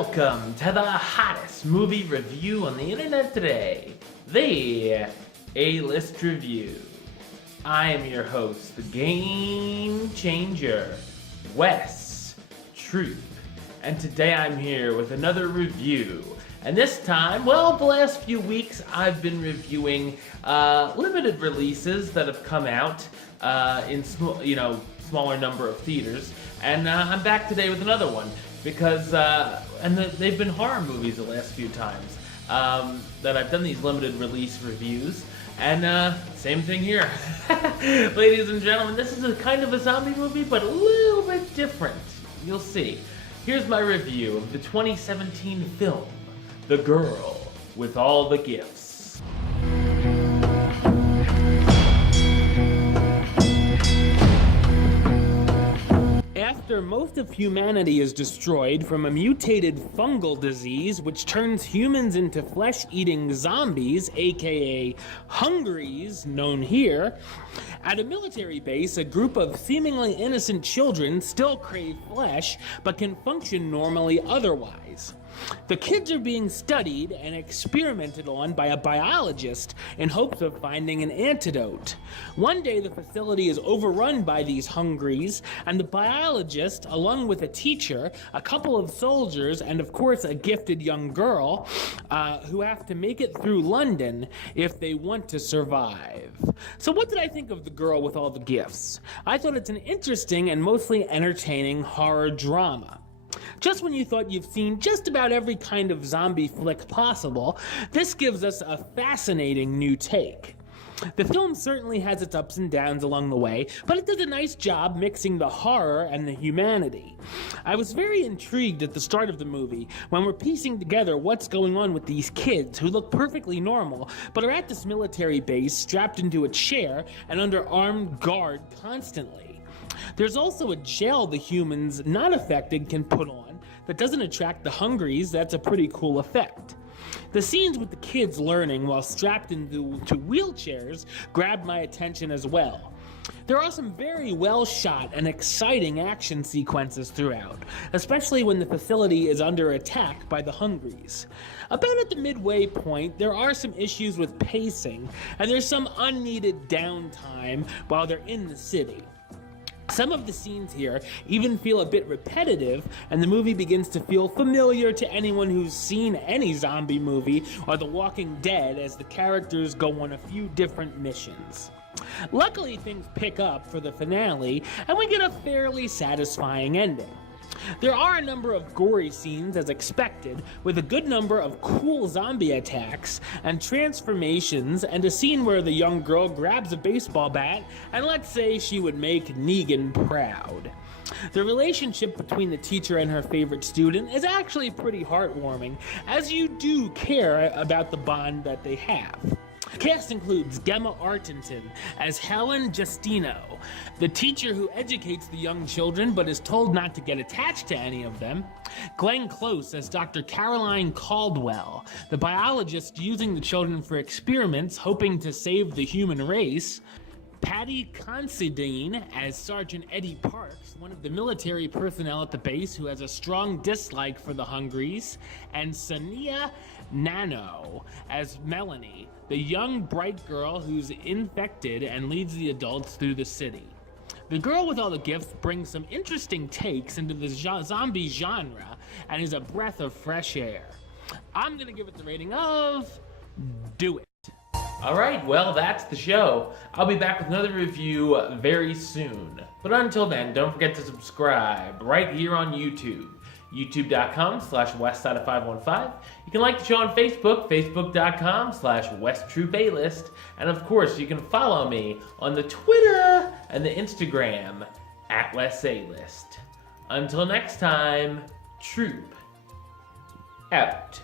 Welcome to the hottest movie review on the internet today, the A-List Review. I am your host, the Game Changer, Wes Troop, and today I'm here with another review. And this time, well, the last few weeks I've been reviewing limited releases that have come out in smaller number of theaters, and I'm back today with another one because they've been horror movies the last few times that I've done these limited release reviews, and same thing here. Ladies and gentlemen, this is a kind of a zombie movie, but a little bit different. You'll see. Here's my review of the 2017 film, The Girl with All the Gifts. After most of humanity is destroyed from a mutated fungal disease which turns humans into flesh-eating zombies, aka hungries, known here, at a military base, a group of seemingly innocent children still crave flesh but can function normally otherwise. The kids are being studied and experimented on by a biologist in hopes of finding an antidote. One day the facility is overrun by these hungries, and the biologist, along with a teacher, a couple of soldiers, and of course a gifted young girl, who have to make it through London if they want to survive. So what did I think of The Girl with All the Gifts? I thought it's an interesting and mostly entertaining horror drama. Just when you thought you've seen just about every kind of zombie flick possible, this gives us a fascinating new take. The film certainly has its ups and downs along the way, but it does a nice job mixing the horror and the humanity. I was very intrigued at the start of the movie when we're piecing together what's going on with these kids who look perfectly normal, but are at this military base strapped into a chair and under armed guard constantly. There's also a gel the humans not affected can put on that doesn't attract the hungries. That's a pretty cool effect. The scenes with the kids learning while strapped into wheelchairs grabbed my attention as well. There are some very well shot and exciting action sequences throughout, especially when the facility is under attack by the hungries. About at the midway point, there are some issues with pacing, and there's some unneeded downtime while they're in the city. Some of the scenes here even feel a bit repetitive, and the movie begins to feel familiar to anyone who's seen any zombie movie or The Walking Dead, as the characters go on a few different missions. Luckily, things pick up for the finale, and we get a fairly satisfying ending. There are a number of gory scenes as expected, with a good number of cool zombie attacks and transformations, and a scene where the young girl grabs a baseball bat and let's say she would make Negan proud. The relationship between the teacher and her favorite student is actually pretty heartwarming, as you do care about the bond that they have. The cast includes Gemma Arterton as Helen Justino, the teacher who educates the young children but is told not to get attached to any of them; Glenn Close as Dr. Caroline Caldwell, the biologist using the children for experiments hoping to save the human race; Patty Considine as Sergeant Eddie Parks, one of the military personnel at the base who has a strong dislike for the hungries; and Sonia Nano as Melanie, the young bright girl who's infected and leads the adults through the city. The Girl with All the Gifts brings some interesting takes into the zombie genre and is a breath of fresh air. I'm gonna give it the rating of do it. Alright, well, that's the show. I'll be back with another review very soon. But until then, don't forget to subscribe right here on YouTube. youtube.com/westside515. You can like the show on Facebook, facebook.com/WestTroopAlist. And of course, you can follow me on the Twitter and the Instagram @WesAlist. Until next time, Troop out.